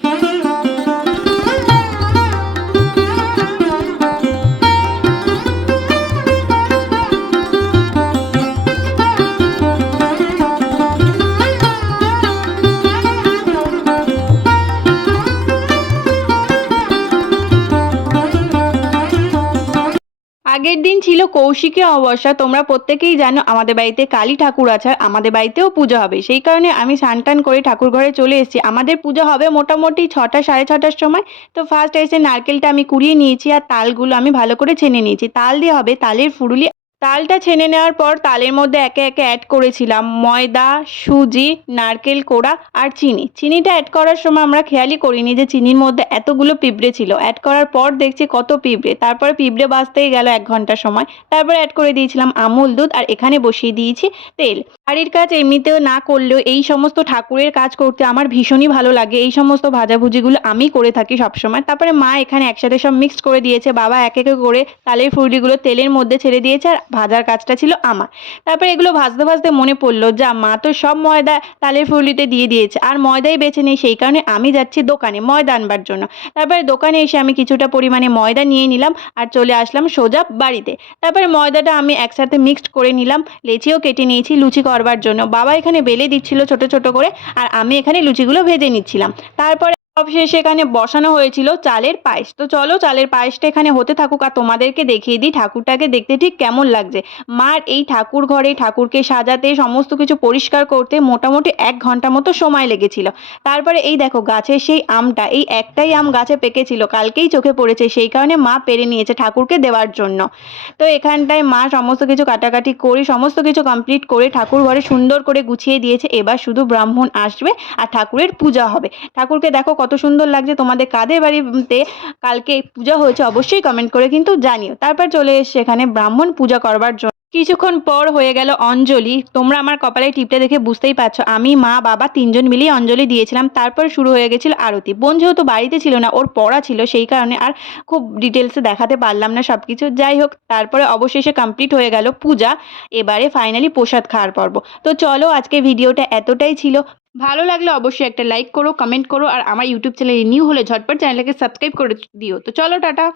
Thank you. আগের দিন ছিল কৌশিকী অবসা তোমরা প্রত্যেকেই জানো, আমাদের বাড়িতে কালী ঠাকুর আছে আমাদের বাড়িতেও পুজো হবে। সেই কারণে আমি স্নান টান করে ঠাকুর ঘরে চলে এসেছি। আমাদের পুজো হবে মোটামুটি ছটা, সাড়ে ছটার সময়। তো ফার্স্ট এসে নারকেলটা আমি কুড়িয়ে নিয়েছি আর তালগুলো আমি ভালো করে ছেনে নিয়েছি। তাল দিয়ে হবে তালের ফুরুলি তালটা ছেনে নেওয়ার পর তালের মধ্যে একে একে অ্যাড করেছিলাম। ময়দা, সুজি, নারকেল, কোড়া আর চিনি। চিনিটা অ্যাড করার সময় আমরা খেয়ালই করিনি যে চিনির মধ্যে এতগুলো পিঁপড়ে ছিল। অ্যাড করার পর দেখছি কত পিঁপড়ে। তারপরে পিঁপড়ে বাঁচতেই গেল এক ঘণ্টা সময়। তারপরে অ্যাড করে দিয়েছিলাম আমুল দুধ আর এখানে বসিয়ে দিয়েছি তেল। বাড়ির কাজ এমনিতেও না করলেও এই সমস্ত ঠাকুরের কাজ করতে আমার ভীষণই ভালো লাগে। এই সমস্ত ভাজাভুজিগুলো আমি করে থাকি সবসময়। তারপরে মা এখানে একসাথে সব মিক্সড করে দিয়েছে। বাবা এক একে করে তালের ফুলগুলো তেলের মধ্যে ছেড়ে দিয়েছে আর ভাজার কাজটা ছিল আমার। তারপরে এগুলো ভাজতে ভাজতে মনে পড়ল, যা, মা তো সব ময়দা তালের ফুললিতে দিয়ে দিয়েছে। আর ময়দাই বেছে নেই, সেই কারণে আমি যাচ্ছি দোকানে ময়দা আনবার জন্য। তারপরে দোকানে এসে আমি কিছুটা পরিমাণে ময়দা নিয়ে নিলাম আর চলে আসলাম সোজা বাড়িতে। তারপরে ময়দাটা আমি একসাথে মিক্সড করে নিলাম। লেচিও কেটে নিয়েছি, লুচি করবার জন্য। বাবা এখানে বেলে দিচ্ছিল ছোট ছোট করে, আর আমি এখানে লুচিগুলো ভেজে নিচ্ছিলাম। তারপরে সবশেষে এখানে বসানো হয়েছিল চালের পায়েস। তো চলো চালের পায়েসটা এখানে হতে থাকুক আর তোমাদেরকে দেখিয়ে দিই ঠাকুরটাকে দেখতে ঠিক কেমন লাগছে। মার এই ঠাকুর ঘরে ঠাকুরকে সাজাতে, সমস্ত কিছু পরিষ্কার করতে মোটামুটি এক ঘণ্টা মতো সময় লেগেছিল। তারপরে এই দেখো গাছের সেই আমটা, এই একটাই আম গাছে পেকেছিল, কালকেই চোখে পড়েছে, সেই কারণে মা পেরে নিয়েছে ঠাকুরকে দেওয়ার জন্য। তো এখানটায় মা সমস্ত কিছু কাটাকাটি করে, সমস্ত কিছু কমপ্লিট করে ঠাকুর ঘরে সুন্দর করে গুছিয়ে দিয়েছে। এবার শুধু ব্রাহ্মণ আসবে আর ঠাকুরের পূজা হবে। ঠাকুরকে দেখো কত সুন্দর লাগছে তোমাদের কাদের বাড়িতে কালকে পূজা হয়েছে অবশ্যই কমেন্ট করে কিন্তু জানিও। তারপর চলে এসছে এখানে ব্রাহ্মণ পূজা করবার জন্য। কিছুক্ষণ পর হয়ে গেল অঞ্জলি। তোমরা আমার কপালে টিপটা দেখে বুঝতেই পারছ। আমি, মা, বাবা তিনজন মিলেই অঞ্জলি দিয়েছিলাম। তারপর শুরু হয়ে গেছিল আরতি। বোন যেহেতু বাড়িতে ছিল না, ওর পড়া ছিল, সেই কারণে আর খুব ডিটেলসে দেখাতে পারলাম না সব কিছু যাই হোক, তারপরে অবশেষে কমপ্লিট হয়ে গেল পূজা। এবারে ফাইনালি প্রসাদ খাওয়ার পর্ব। তো চলো আজকে ভিডিওটা এতটাই ছিল। ভালো লাগলে অবশ্যই একটা লাইক করো কমেন্ট করো, আর আমার ইউটিউব চ্যানেলে নিউ হলে ঝটপট চ্যানেলটাকে সাবস্ক্রাইব করে দিও। তো চলো, টাটা।